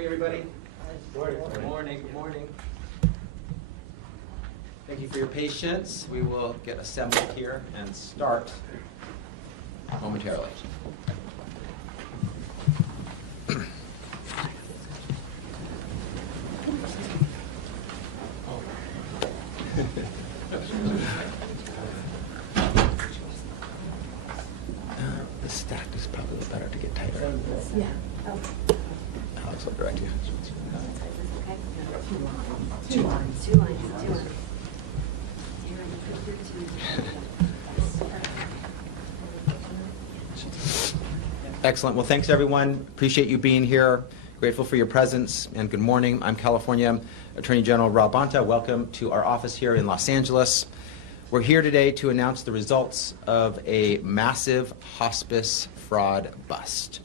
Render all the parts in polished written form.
morning, everybody. Good morning. Good morning. Thank you for your patience. We will get assembled here and start momentarily. The stack is probably better to get tighter. Yeah. Oh. Alex will direct you. Okay. Two lines. Two lines. Excellent. Well, thanks, everyone. Appreciate you being here. Grateful for your presence, and good morning. I'm California Attorney General Bonta. Welcome to our office here in Los Angeles. We're here today to announce the results of a massive hospice fraud bust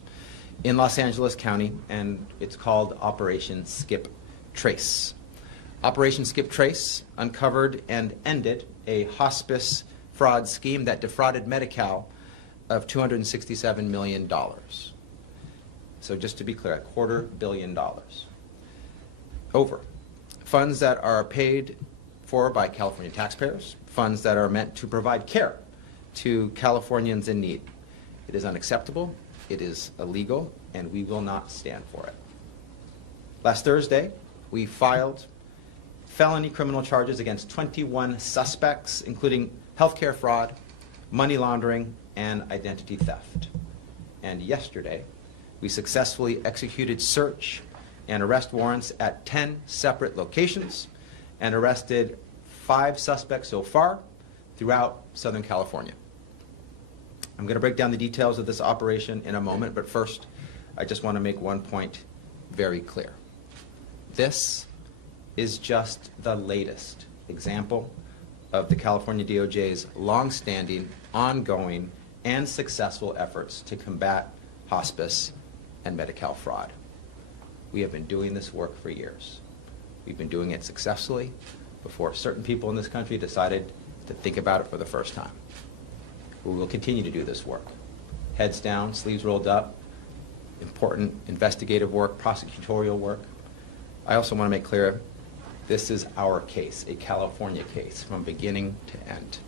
in Los Angeles County, and it's called Operation Skip Trace. Operation Skip Trace uncovered and ended a hospice fraud scheme that defrauded Medi-Cal of $267 million. So just to be clear, $250 million. Over. Funds that are paid for by California taxpayers, funds that are meant to provide care to Californians in need. It is unacceptable, it is illegal, and we will not stand for it. Last Thursday, we filed felony criminal charges against 21 suspects, including healthcare fraud, money laundering, and identity theft. And yesterday, we successfully executed search and arrest warrants at 10 separate locations and arrested 5 suspects so far throughout Southern California. I'm going to break down the details of this operation in a moment, but first, I just want to make one point very clear. This is just the latest example of the California DOJ's long-standing, ongoing, and successful efforts to combat hospice and Medi-Cal fraud. We have been doing this work for years. We've been doing it successfully before certain people in this country decided to think about it for the first time. We will continue to do this work. Heads down, sleeves rolled up, important investigative work, prosecutorial work. I also want to make clear, this is our case, a California case, from beginning to end.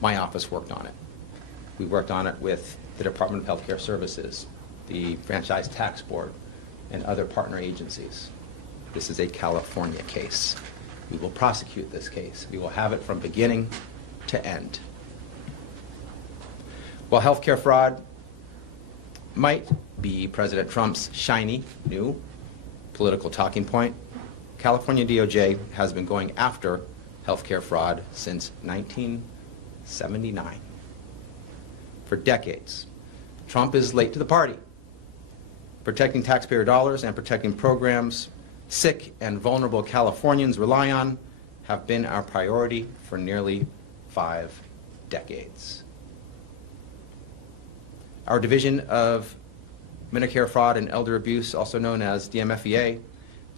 My office worked on it. We worked on it with the Department of Healthcare Services, the Franchise Tax Board, and other partner agencies. This is a California case. We will prosecute this case. We will have it from beginning to end. While healthcare fraud might be President Trump's shiny, new political talking point, California DOJ has been going after healthcare fraud since 1979. For decades, Trump is late to the party. Protecting taxpayer dollars and protecting programs sick and vulnerable Californians rely on have been our priority for nearly 5 decades. Our Division of Medicare Fraud and Elder Abuse, also known as DMFEA,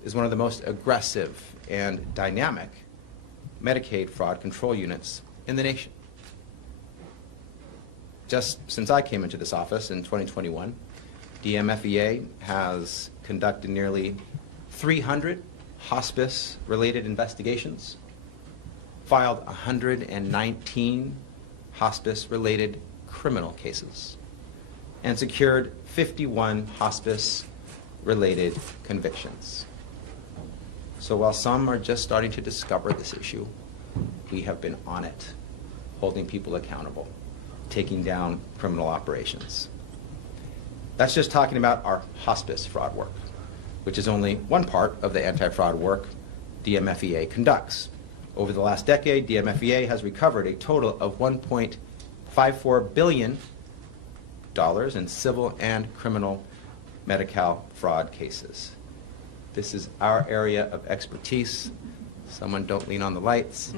is one of the most aggressive and dynamic Medicaid fraud control units in the nation. Just since I came into this office in 2021, DMFEA has conducted nearly 300 hospice-related investigations, filed 119 hospice-related criminal cases, and secured 51 hospice-related convictions. So while some are just starting to discover this issue, we have been on it, holding people accountable, taking down criminal operations. That's just talking about our hospice fraud work, which is only one part of the anti-fraud work DMFEA conducts. Over the last decade, DMFEA has recovered a total of $1.54 billion in civil and criminal Medi-Cal fraud cases. This is our area of expertise. Someone don't lean on the lights.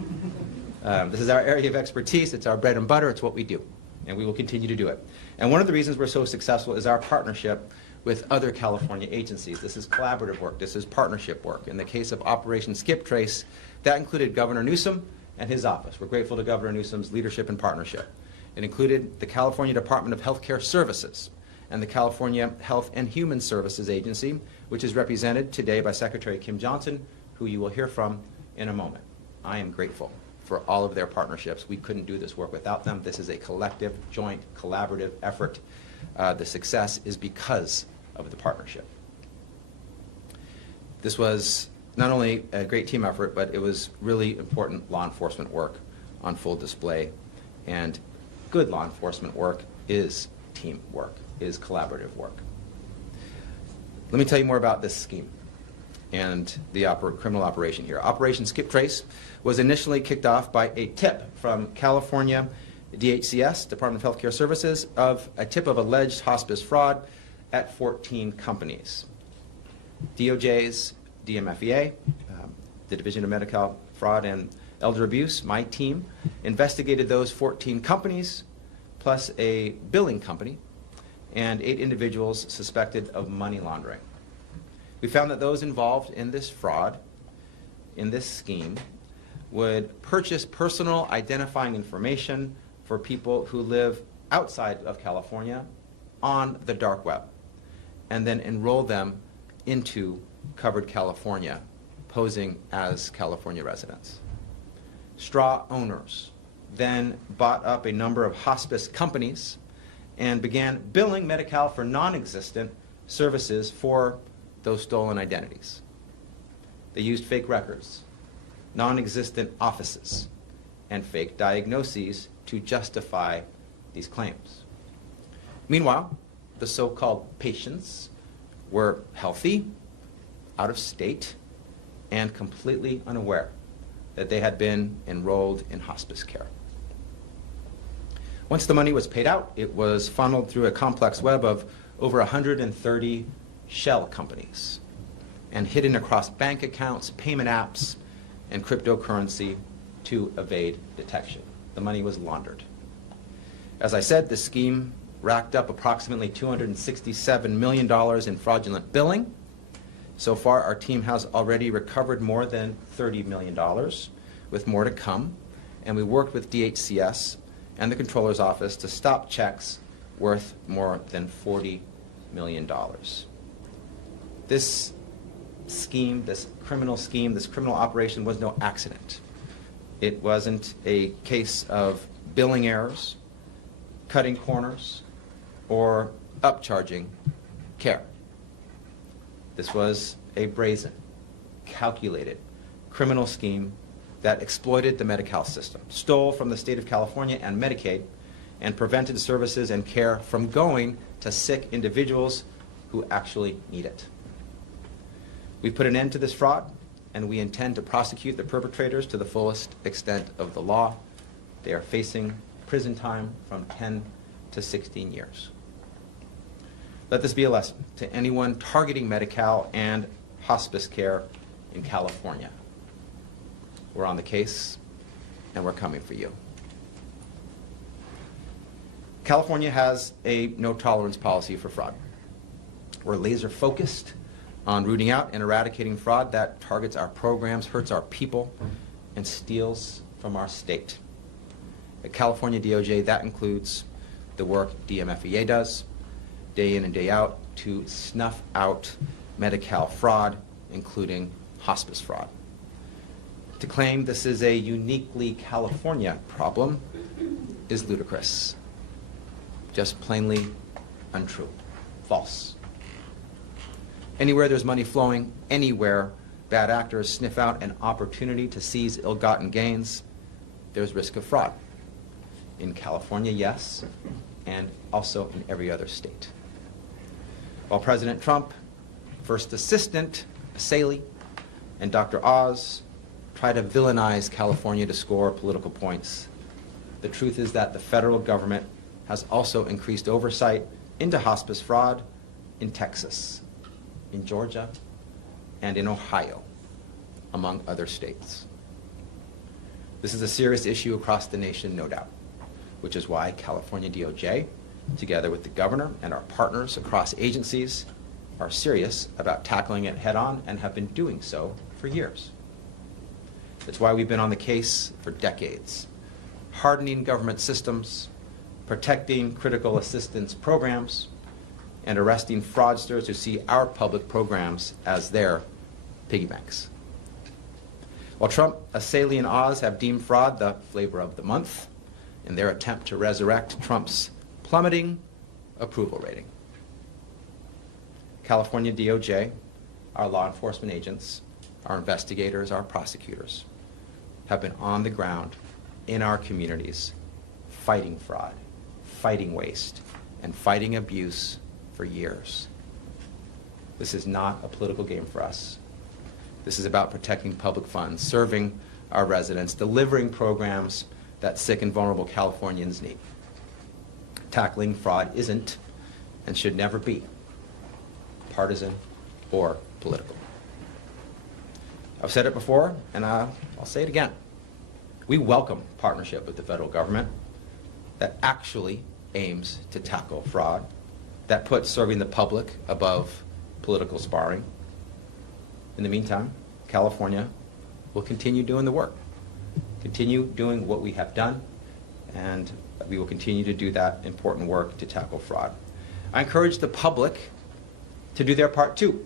This is our area of expertise. It's our bread and butter. It's what we do, and we will continue to do it. And one of the reasons we're so successful is our partnership with other California agencies. This is collaborative work. This is partnership work. In the case of Operation Skip Trace, that included Governor Newsom and his office. We're grateful to Governor Newsom's leadership and partnership. It included the California Department of Healthcare Services and the California Health and Human Services Agency, which is represented today by Secretary Kim Johnson, who you will hear from in a moment. I am grateful for all of their partnerships. We couldn't do this work without them. This is a collective, joint, collaborative effort. The success is because of the partnership. This was not only a great team effort, but it was really important law enforcement work on full display. And good law enforcement work is team work, is collaborative work. Let me tell you more about this scheme and the criminal operation here. Operation Skip Trace was initially kicked off by a tip from California DHCS, Department of Healthcare Services, of a tip of alleged hospice fraud at 14 companies. DOJ's DMFEA, the Division of Medical Fraud and Elder Abuse, my team, investigated those 14 companies, plus a billing company, and 8 individuals suspected of money laundering. We found that those involved in this fraud, in this scheme, would purchase personal identifying information for people who live outside of California on the dark web, and then enroll them into covered California, posing as California residents. Straw owners then bought up a number of hospice companies and began billing Medi-Cal for non-existent services for those stolen identities. They used fake records, non-existent offices, and fake diagnoses to justify these claims. Meanwhile, the so-called patients were healthy, out of state, and completely unaware that they had been enrolled in hospice care. Once the money was paid out, it was funneled through a complex web of over 130 shell companies and hidden across bank accounts, payment apps, and cryptocurrency to evade detection. The money was laundered. As I said, the scheme racked up approximately $267 million in fraudulent billing. So far, our team has already recovered more than $30 million, with more to come, and we worked with DHCS and the Controller's Office to stop checks worth more than $40 million. This scheme, this criminal operation was no accident. It wasn't a case of billing errors, cutting corners, or upcharging care. This was a brazen, calculated criminal scheme that exploited the Medi-Cal system, stole from the state of California and Medicaid, and prevented services and care from going to sick individuals who actually need it. We've put an end to this fraud, and we intend to prosecute the perpetrators to the fullest extent of the law. They are facing prison time from 10 to 16 years. Let this be a lesson to anyone targeting Medi-Cal and hospice care in California. We're on the case, and we're coming for you. California has a no-tolerance policy for fraud. We're laser-focused on rooting out and eradicating fraud that targets our programs, hurts our people, and steals from our state. At California DOJ, that includes the work DMFEA does, day in and day out, to snuff out Medi-Cal fraud, including hospice fraud. To claim this is a uniquely California problem is ludicrous. Just plainly untrue. False. Anywhere there's money flowing, anywhere bad actors sniff out an opportunity to seize ill-gotten gains, there's risk of fraud. In California, yes, and also in every other state. While President Trump, First Assistant Saley, and Dr. Oz try to villainize California to score political points, the truth is that the federal government has also increased oversight into hospice fraud in Texas, in Georgia, and in Ohio, among other states. This is a serious issue across the nation, no doubt, which is why California DOJ, together with the governor and our partners across agencies, are serious about tackling it head-on and have been doing so for years. It's why we've been on the case for decades, hardening government systems, protecting critical assistance programs, and arresting fraudsters who see our public programs as their piggy banks. While Trump, Saley, and Oz have deemed fraud the flavor of the month in their attempt to resurrect Trump's plummeting approval rating, California DOJ, our law enforcement agents, our investigators, our prosecutors, have been on the ground in our communities fighting fraud, fighting waste, and fighting abuse for years. This is not a political game for us. This is about protecting public funds, serving our residents, delivering programs that sick and vulnerable Californians need. Tackling fraud isn't and should never be partisan or political. I've said it before, and I'll say it again. We welcome partnership with the federal government that actually aims to tackle fraud, that puts serving the public above political sparring. In the meantime, California will continue doing the work, continue doing what we have done, and we will continue to do that important work to tackle fraud. I encourage the public to do their part too.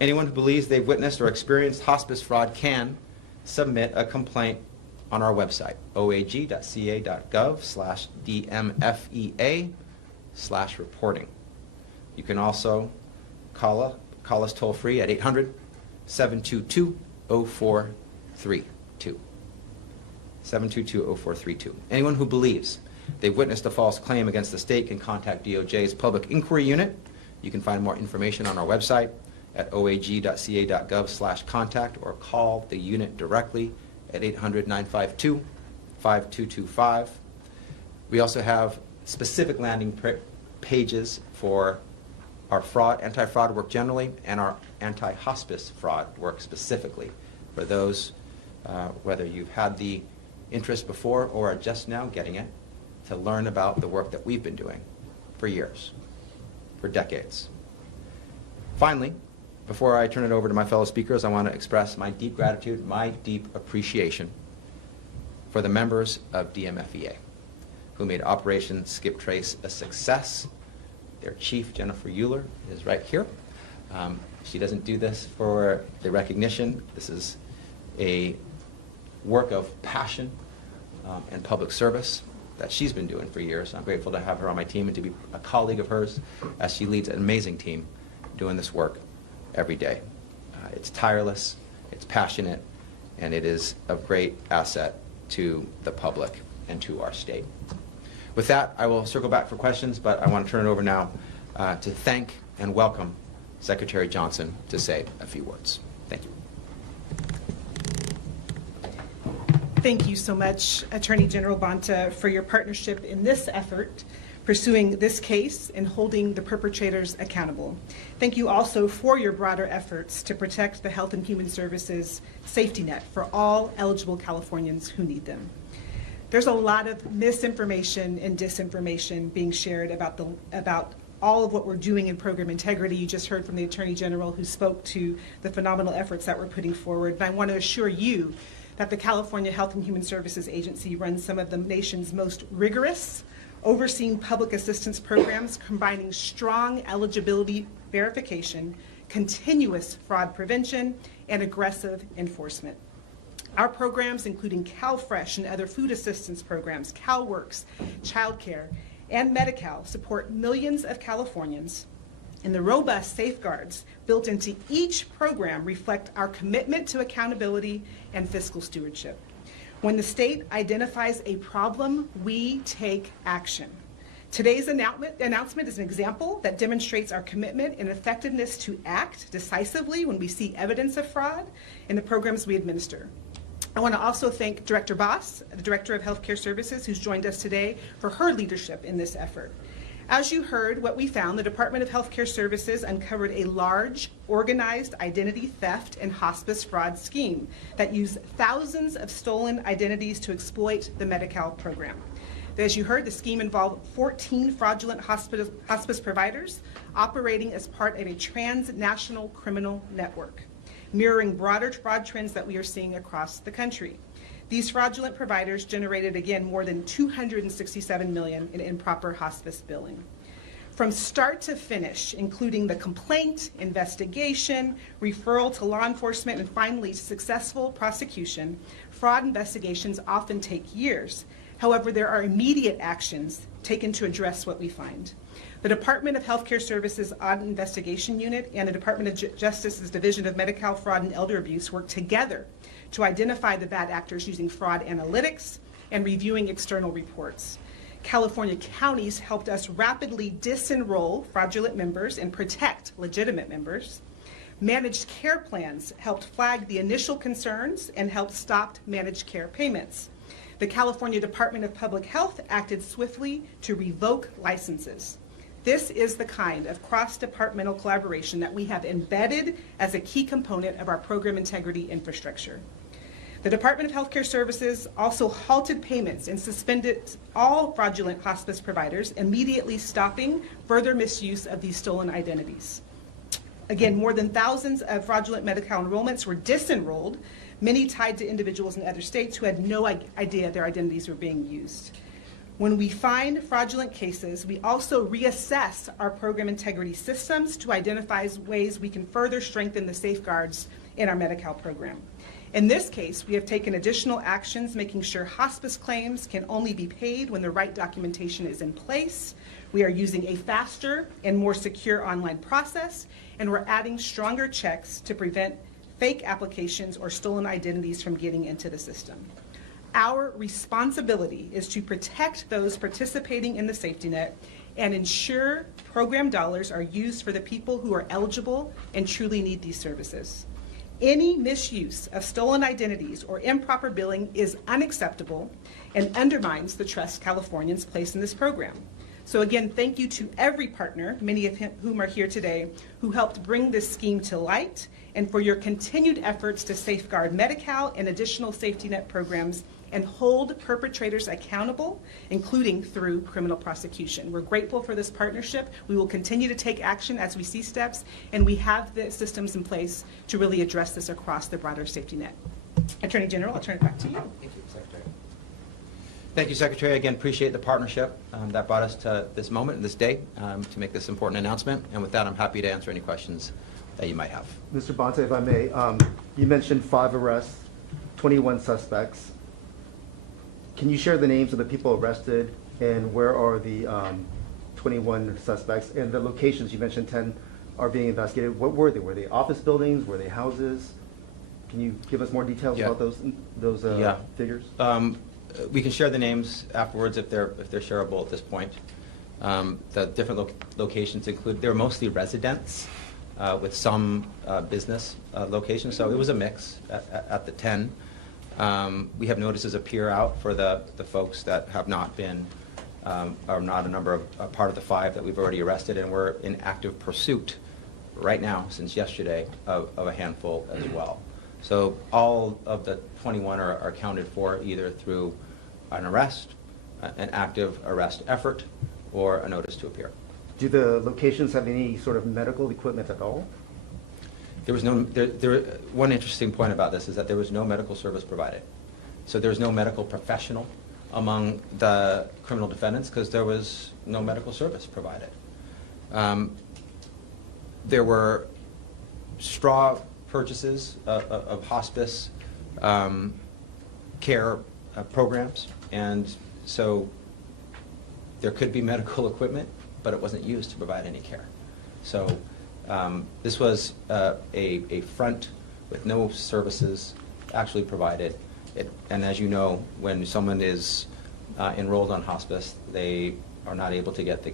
Anyone who believes they've witnessed or experienced hospice fraud can submit a complaint on our website, oag.ca.gov/DMFEA/reporting. You can also call us toll free at 800-722-0432. 722-0432. Anyone who believes they've witnessed a false claim against the state can contact DOJ's Public Inquiry Unit. You can find more information on our website at oag.ca.gov/contact or call the unit directly at 800-952-5225. We also have specific landing pages for our anti-fraud work generally and our anti-hospice fraud work specifically for those, whether you've had the interest before or are just now getting it, to learn about the work that we've been doing for years, for decades. Finally, before I turn it over to my fellow speakers, I want to express my deep gratitude, my deep appreciation for the members of DMFEA who made Operation Skip Trace a success. Their chief, Jennifer Euler, is right here. She doesn't do this for the recognition. This is a work of passion and public service that she's been doing for years. I'm grateful to have her on my team and to be a colleague of hers as she leads an amazing team doing this work every day. It's tireless, it's passionate, and it is of great asset to the public and to our state. With that, I will circle back for questions, but I want to turn it over now to thank and welcome Secretary Johnson to say a few words. Thank you. Thank you so much, Attorney General Bonta, for your partnership in this effort, pursuing this case and holding the perpetrators accountable. Thank you also for your broader efforts to protect the Health and Human Services safety net for all eligible Californians who need them. There's a lot of misinformation and disinformation being shared about all of what we're doing in program integrity. You just heard from the Attorney General who spoke to the phenomenal efforts that we're putting forward. And I want to assure you that the California Health and Human Services Agency runs some of the nation's most rigorous overseeing public assistance programs, combining strong eligibility verification, continuous fraud prevention, and aggressive enforcement. Our programs, including CalFresh and other food assistance programs, CalWorks, childcare, and Medi-Cal, support millions of Californians, and the robust safeguards built into each program reflect our commitment to accountability and fiscal stewardship. When the state identifies a problem, we take action. Today's announcement is an example that demonstrates our commitment and effectiveness to act decisively when we see evidence of fraud in the programs we administer. I want to also thank Director Boss, the Director of Healthcare Services, who's joined us today, for her leadership in this effort. As you heard what we found, the Department of Healthcare Services uncovered a large, organized identity theft and hospice fraud scheme that used thousands of stolen identities to exploit the Medi-Cal program. As you heard, the scheme involved 14 fraudulent hospice providers operating as part of a transnational criminal network, mirroring broader fraud trends that we are seeing across the country. These fraudulent providers generated, again, more than $267 million in improper hospice billing. From start to finish, including the complaint, investigation, referral to law enforcement, and finally successful prosecution, fraud investigations often take years. However, there are immediate actions taken to address what we find. The Department of Healthcare Services Audit Investigation Unit and the Department of Justice's Division of Medi-Cal Fraud and Elder Abuse work together to identify the bad actors using fraud analytics and reviewing external reports. California counties helped us rapidly disenroll fraudulent members and protect legitimate members. Managed care plans helped flag the initial concerns and helped stop managed care payments. The California Department of Public Health acted swiftly to revoke licenses. This is the kind of cross-departmental collaboration that we have embedded as a key component of our program integrity infrastructure. The Department of Healthcare Services also halted payments and suspended all fraudulent hospice providers, immediately stopping further misuse of these stolen identities. Again, more than thousands of fraudulent Medi-Cal enrollments were disenrolled, many tied to individuals in other states who had no idea their identities were being used. When we find fraudulent cases, we also reassess our program integrity systems to identify ways we can further strengthen the safeguards in our Medi-Cal program. In this case, we have taken additional actions, making sure hospice claims can only be paid when the right documentation is in place. We are using a faster and more secure online process, and we're adding stronger checks to prevent fake applications or stolen identities from getting into the system. Our responsibility is to protect those participating in the safety net and ensure program dollars are used for the people who are eligible and truly need these services. Any misuse of stolen identities or improper billing is unacceptable and undermines the trust Californians place in this program. So again, thank you to every partner, many of whom are here today, who helped bring this scheme to light, and for your continued efforts to safeguard Medi-Cal and additional safety net programs and hold perpetrators accountable, including through criminal prosecution. We're grateful for this partnership. We will continue to take action as we see steps, and we have the systems in place to really address this across the broader safety net. Attorney General, I'll turn it back to you. Thank you, Secretary. Thank you, Secretary. Again, appreciate the partnership that brought us to this moment and this day to make this important announcement. And with that, I'm happy to answer any questions that you might have. Mr. Bonta, if I may, you mentioned 5 arrests, 21 suspects. Can you share the names of the people arrested and where are the 21 suspects? And the locations, you mentioned 10 are being investigated. What were they? Were they office buildings? Were they houses? Can you give us more details about those figures? We can share the names afterwards if they're shareable at this point. The different locations include, they're mostly residents with some business locations, so it was a mix at the 10. We have notices appear out for the folks that have not been, are not a part of the 5 that we've already arrested, and we're in active pursuit right now, since yesterday, of a handful as well. So all of the 21 are accounted for either through an arrest, an active arrest effort, or a notice to appear. Do the locations have any sort of medical equipment at all? There was no, one interesting point about this is that there was no medical service provided. So there was no medical professional among the criminal defendants because there was no medical service provided. There were straw purchases of hospice care programs, and so there could be medical equipment, but it wasn't used to provide any care. So this was a front with no services actually provided. And as you know, when someone is enrolled on hospice, they are not able to get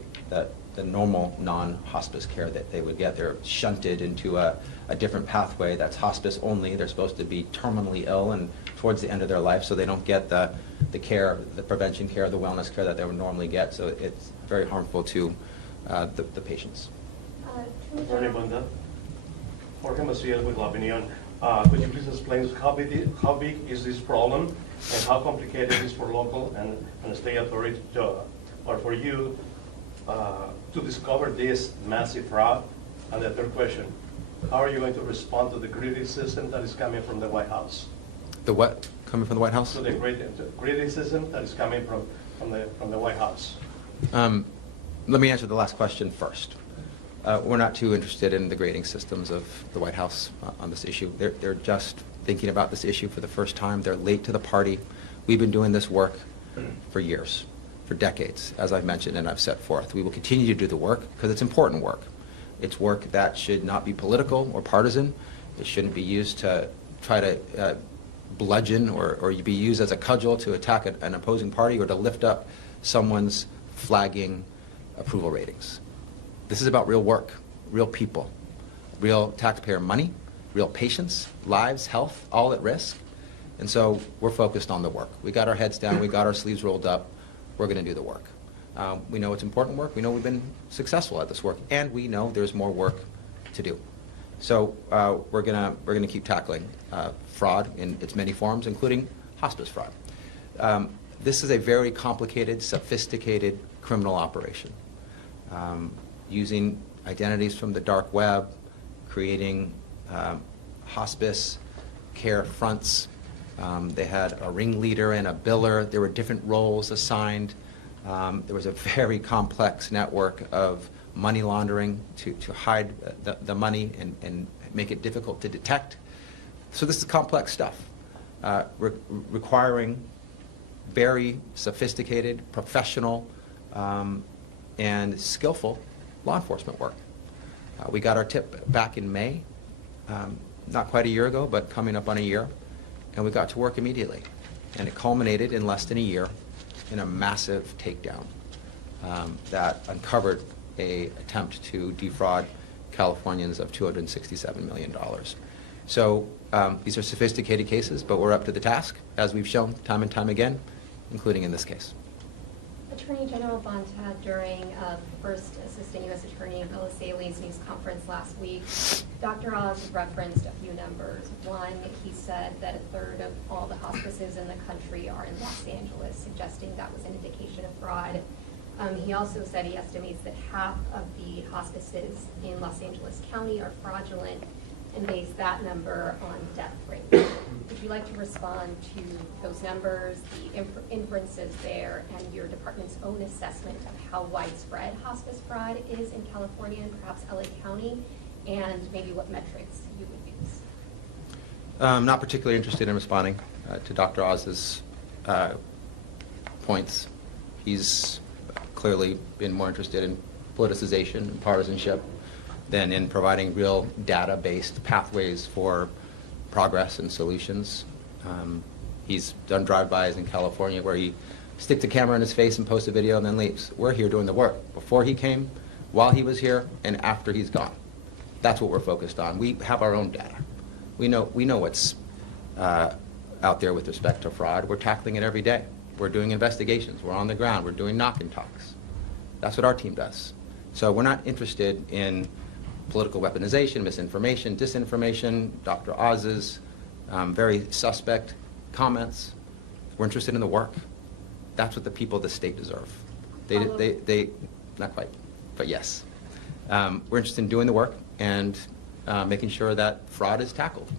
the normal non-hospice care that they would get. They're shunted into a different pathway that's hospice only. They're supposed to be terminally ill and towards the end of their life, so they don't get the care, the prevention care, the wellness care that they would normally get. So it's very harmful to the patients. Attorney Bonta, Jorge Maciel with La Opinion. Could you please explain how big is this problem and how complicated it is for local and state authorities or for you to discover this massive fraud? And the third question, how are you going to respond to the criticism that is coming from the White House? The what coming from the White House? To the criticism that is coming from the White House. Let me answer the last question first. We're not too interested in the grading systems of the White House on this issue. They're just thinking about this issue for the first time. They're late to the party. We've been doing this work for years, for decades, as I've mentioned and I've set forth. We will continue to do the work because it's important work. It's work that should not be political or partisan. It shouldn't be used to try to bludgeon or be used as a cudgel to attack an opposing party or to lift up someone's flagging approval ratings. This is about real work, real people, real taxpayer money, real patients, lives, health, all at risk. And so we're focused on the work. We got our heads down, we got our sleeves rolled up, we're going to do the work. We know it's important work, we know we've been successful at this work, and we know there's more work to do. So we're gonna keep tackling fraud in its many forms, including hospice fraud. This is a very complicated, sophisticated criminal operation. Using identities from the dark web, creating hospice care fronts. They had a ringleader and a biller. There were different roles assigned. There was a very complex network of money laundering to hide the money and make it difficult to detect. So this is complex stuff, requiring very sophisticated, professional, and skillful law enforcement work. We got our tip back in May, not quite a year ago, but coming up on a year, and we got to work immediately. And it culminated in less than a year in a massive takedown that uncovered an attempt to defraud Californians of $267 million. So these are sophisticated cases, but we're up to the task, as we've shown time and time again, including in this case. Attorney General Bonta, during first Assistant U.S. Attorney Bill Saley's news conference last week, Dr. Oz referenced a few numbers. One, he said that a third of all the hospices in the country are in Los Angeles, suggesting that was an indication of fraud. He also said he estimates that half of the hospices in Los Angeles County are fraudulent and base that number on death rate. Would you like to respond to those numbers, the inferences there, and your department's own assessment of how widespread hospice fraud is in California and perhaps LA County, and maybe what metrics you would use? I'm not particularly interested in responding to Dr. Oz's points. He's clearly been more interested in politicization and partisanship than in providing real data-based pathways for progress and solutions. He's done drive-bys in California where he sticks a camera in his face and posts a video and then leaves. We're here doing the work before he came, while he was here, and after he's gone. That's what we're focused on. We have our own data. We know what's out there with respect to fraud. We're tackling it every day. We're doing investigations. We're on the ground. We're doing knock and talks. That's what our team does. So we're not interested in political weaponization, misinformation, disinformation, Dr. Oz's very suspect comments. We're interested in the work. That's what the people of the state deserve. They not quite, but yes. We're interested in doing the work and making sure that fraud is tackled.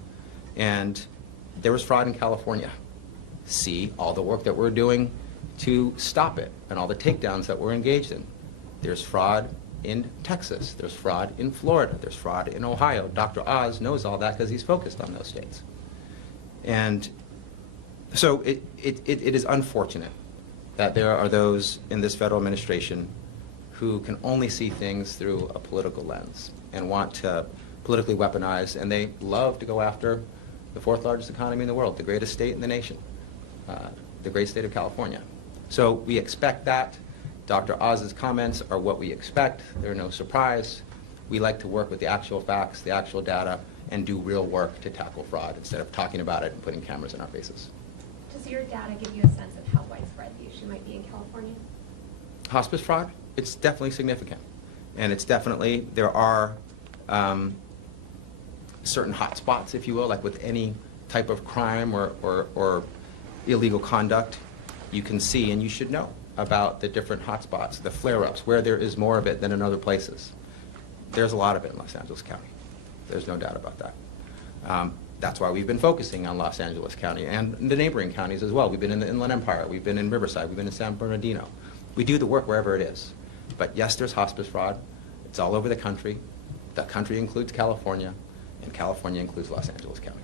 And there was fraud in California. See all the work that we're doing to stop it and all the takedowns that we're engaged in. There's fraud in Texas, there's fraud in Florida, there's fraud in Ohio. Dr. Oz knows all that because he's focused on those states. And so it is unfortunate that there are those in this federal administration who can only see things through a political lens and want to politically weaponize, and they love to go after the fourth largest economy in the world, the greatest state in the nation, the great state of California. So we expect that. Dr. Oz's comments are what we expect. They're no surprise. We like to work with the actual facts, the actual data, and do real work to tackle fraud instead of talking about it and putting cameras in our faces. Does your data give you a sense of how widespread the issue might be in California? Hospice fraud? It's definitely significant. And it's definitely, there are certain hot spots, if you will, like with any type of crime or illegal conduct. You can see and you should know about the different hotspots, the flare-ups, where there is more of it than in other places. There's a lot of it in Los Angeles County. There's no doubt about that. That's why we've been focusing on Los Angeles County and the neighboring counties as well. We've been in the Inland Empire. We've been in Riverside. We've been in San Bernardino. We do the work wherever it is. But yes, there's hospice fraud. It's all over the country. The country includes California, and California includes Los Angeles County.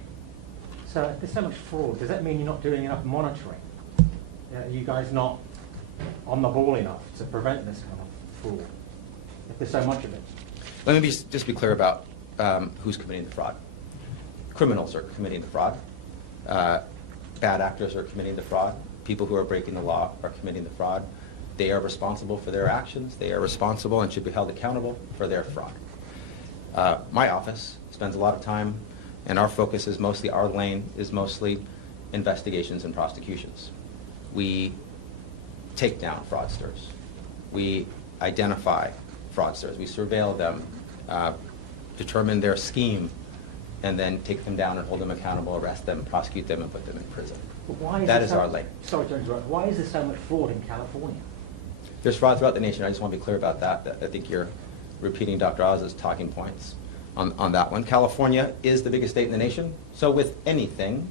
So if there's so much fraud, does that mean you're not doing enough monitoring? Are you guys not on the ball enough to prevent this kind of fraud, if there's so much of it? Let me just be clear about who's committing the fraud. Criminals are committing the fraud. Bad actors are committing the fraud. People who are breaking the law are committing the fraud. They are responsible for their actions. They are responsible and should be held accountable for their fraud. My office spends a lot of time, and our focus is mostly, our lane is mostly investigations and prosecutions. We take down fraudsters. We identify fraudsters. We surveil them, determine their scheme, and then take them down and hold them accountable, arrest them, prosecute them, and put them in prison. But why is That there is so- our lane. Sorry to interrupt. Why is there so much fraud in California? There's fraud throughout the nation. I just want to be clear about that. I think you're repeating Dr. Oz's talking points on that one. California is the biggest state in the nation, so with anything,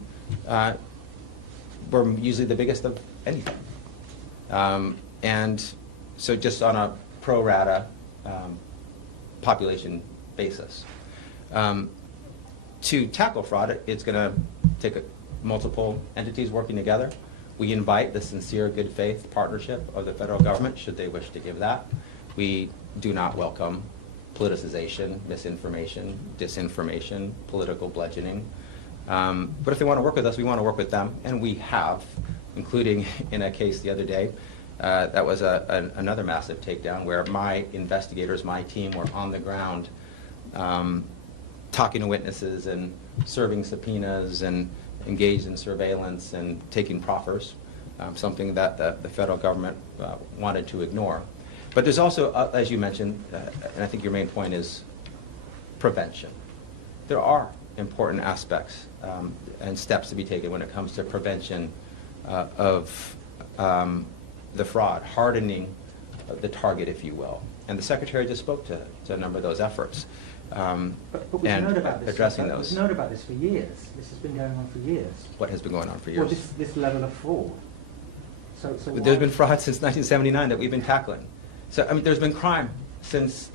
we're usually the biggest of anything. And so just on a pro rata population basis. To tackle fraud, it's going to take multiple entities working together. We invite the sincere good faith partnership of the federal government, should they wish to give that. We do not welcome politicization, misinformation, disinformation, political bludgeoning. But if they want to work with us, we want to work with them, and we have, including in a case the other day, that was another massive takedown where my investigators, my team, were on the ground talking to witnesses and serving subpoenas and engaged in surveillance and taking proffers, something that the federal government wanted to ignore. But there's also, as you mentioned, and I think your main point is prevention. There are important aspects and steps to be taken when it comes to prevention of the fraud, hardening the target, if you will. And the Secretary just spoke to a number of those efforts. But we've and known about this. addressing those. We've known about this for years. This has been going on for years. What has been going on for Well, years? this level of fraud. So But there's why- been fraud since 1979 that we've been tackling. So, I mean, there's been crime since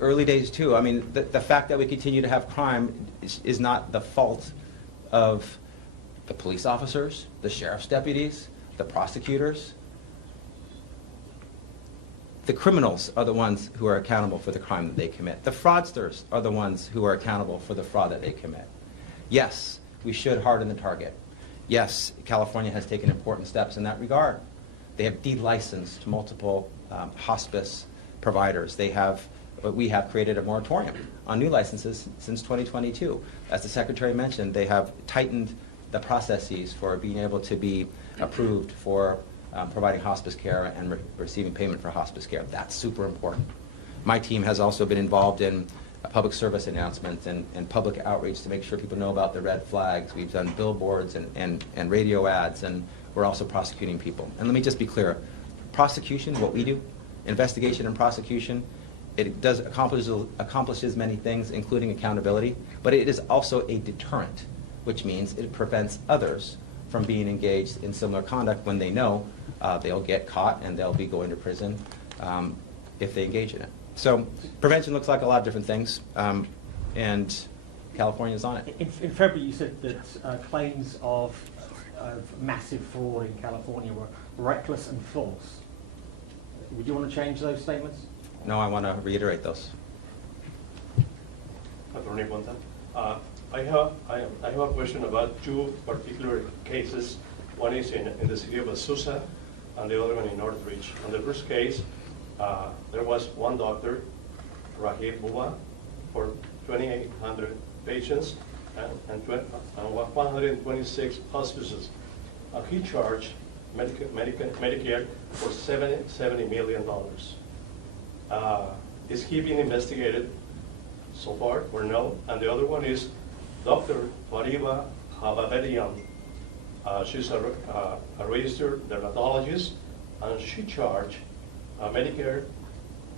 early days, too. I mean, the fact that we continue to have crime is not the fault of the police officers, the sheriff's deputies, the prosecutors. The criminals are the ones who are accountable for the crime that they commit. The fraudsters are the ones who are accountable for the fraud that they commit. Yes, we should harden the target. Yes, California has taken important steps in that regard. They have de-licensed multiple hospice providers. We have created a moratorium on new licenses since 2022. As the Secretary mentioned, they have tightened the processes for being able to be approved for providing hospice care and receiving payment for hospice care. That's super important. My team has also been involved in public service announcements and public outreach to make sure people know about the red flags. We've done billboards and radio ads, and we're also prosecuting people. And let me just be clear, prosecution, what we do, investigation and prosecution, it does accomplishes many things, including accountability, but it is also a deterrent, which means it prevents others from being engaged in similar conduct when they know they'll get caught and they'll be going to prison if they engage in it. So prevention looks like a lot of different things, and California's on it. In February, you said that claims of massive fraud in California were reckless and false. Would you want to change those statements? No, I want to reiterate those. Attorney Bonta, I have a question about two particular cases. One is in the city of Azusa, and the other one in Northridge. On the first case, there was one doctor, Rahib Bua, for 2,800 patients and 126 hospices. He charged Medicare for $70 million. Is he being investigated so far or no? And the other one is Dr. Fariba Hababedian. She's a registered dermatologist, and she charged Medicare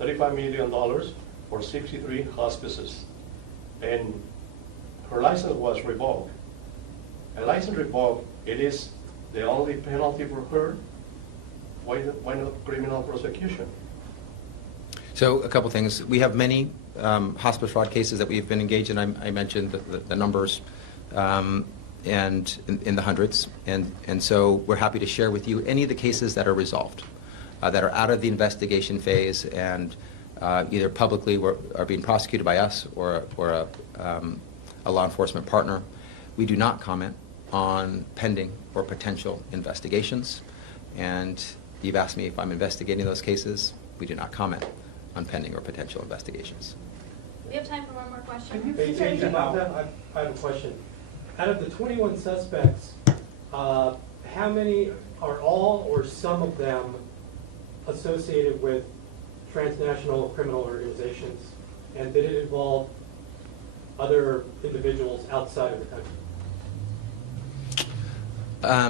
$35 million for 63 hospices. And her license was revoked. A license revoked, it is the only penalty for her. why not criminal prosecution? So a couple things. We have many hospice fraud cases that we've been engaged in. I mentioned the numbers and in the hundreds. And so we're happy to share with you any of the cases that are resolved, that are out of the investigation phase and either publicly are being prosecuted by us or a law enforcement partner. We do not comment on pending or potential investigations. And you've asked me if I'm investigating those cases. We do not comment on pending or potential investigations. We have time for one more question. Hey, Agent Malta, I have a question. Out of the 21 suspects, how many are all or some of them associated with transnational criminal organizations? And did it involve other individuals outside of the country?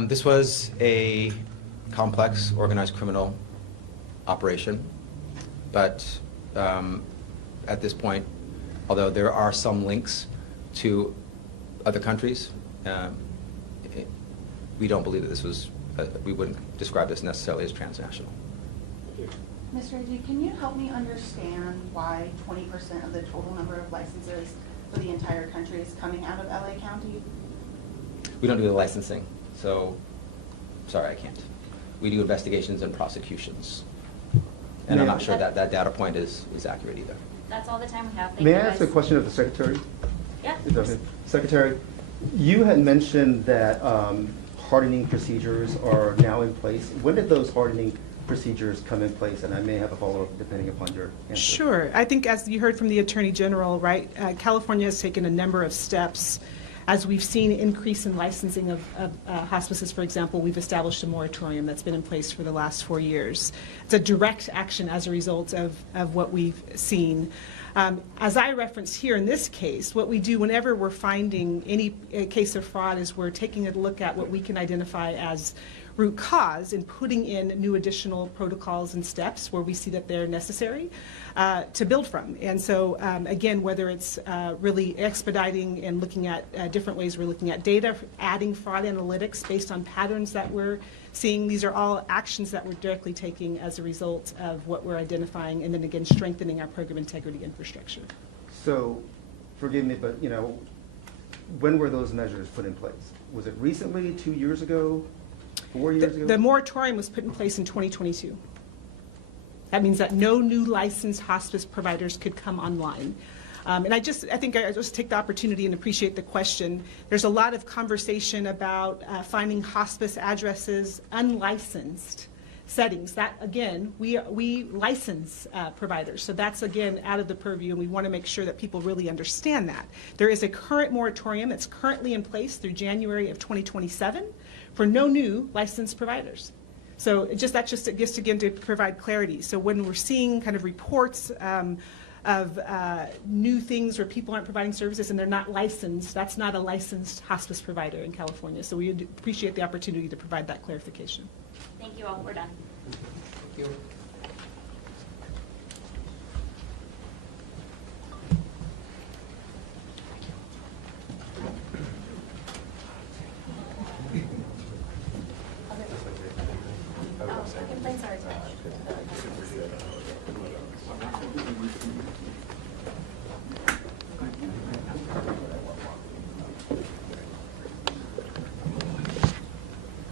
This was a complex organized criminal operation, but at this point, although there are some links to other countries, we don't believe that this was, we wouldn't describe this necessarily as transnational. Mr. Adu, can you help me understand why 20% of the total number of licenses for the entire country is coming out of LA County? We don't do the licensing, so sorry, I can't. We do investigations and prosecutions. And I'm not sure that that data point is accurate either. That's all the time we have. Thank May you I ask a guys. question of the Secretary? Yeah. Is that okay? Secretary, you had mentioned that hardening procedures are now in place. When did those hardening procedures come in place? And I may have a follow-up depending upon your answer. Sure. I think as you heard from the Attorney General, right, California has taken a number of steps. As we've seen increase in licensing of hospices, for example, we've established a moratorium that's been in place for the last 4 years. It's a direct action as a result of what we've seen. As I referenced here in this case, what we do whenever we're finding any case of fraud is we're taking a look at what we can identify as root cause and putting in new additional protocols and steps where we see that they're necessary to build from. And so, again, whether it's really expediting and looking at different ways we're looking at data, adding fraud analytics based on patterns that we're seeing, these are all actions that we're directly taking as a result of what we're identifying, and then again strengthening our program integrity infrastructure. So, forgive me, but when were those measures put in place? Was it recently, 2 years ago, 4 years ago? The moratorium was put in place in 2022. That means that no new licensed hospice providers could come online. And I think I just take the opportunity and appreciate the question. There's a lot of conversation about finding hospice addresses unlicensed settings. That, again, we license providers. So that's, again, out of the purview, and we want to make sure that people really understand that. There is a current moratorium that's currently in place through January of 2027 for no new licensed providers. So that's just again to provide clarity. So when we're seeing kind of reports of new things where people aren't providing services and they're not licensed, that's not a licensed hospice provider in California. So we appreciate the opportunity to provide that clarification. Thank you all. We're done. Thank you.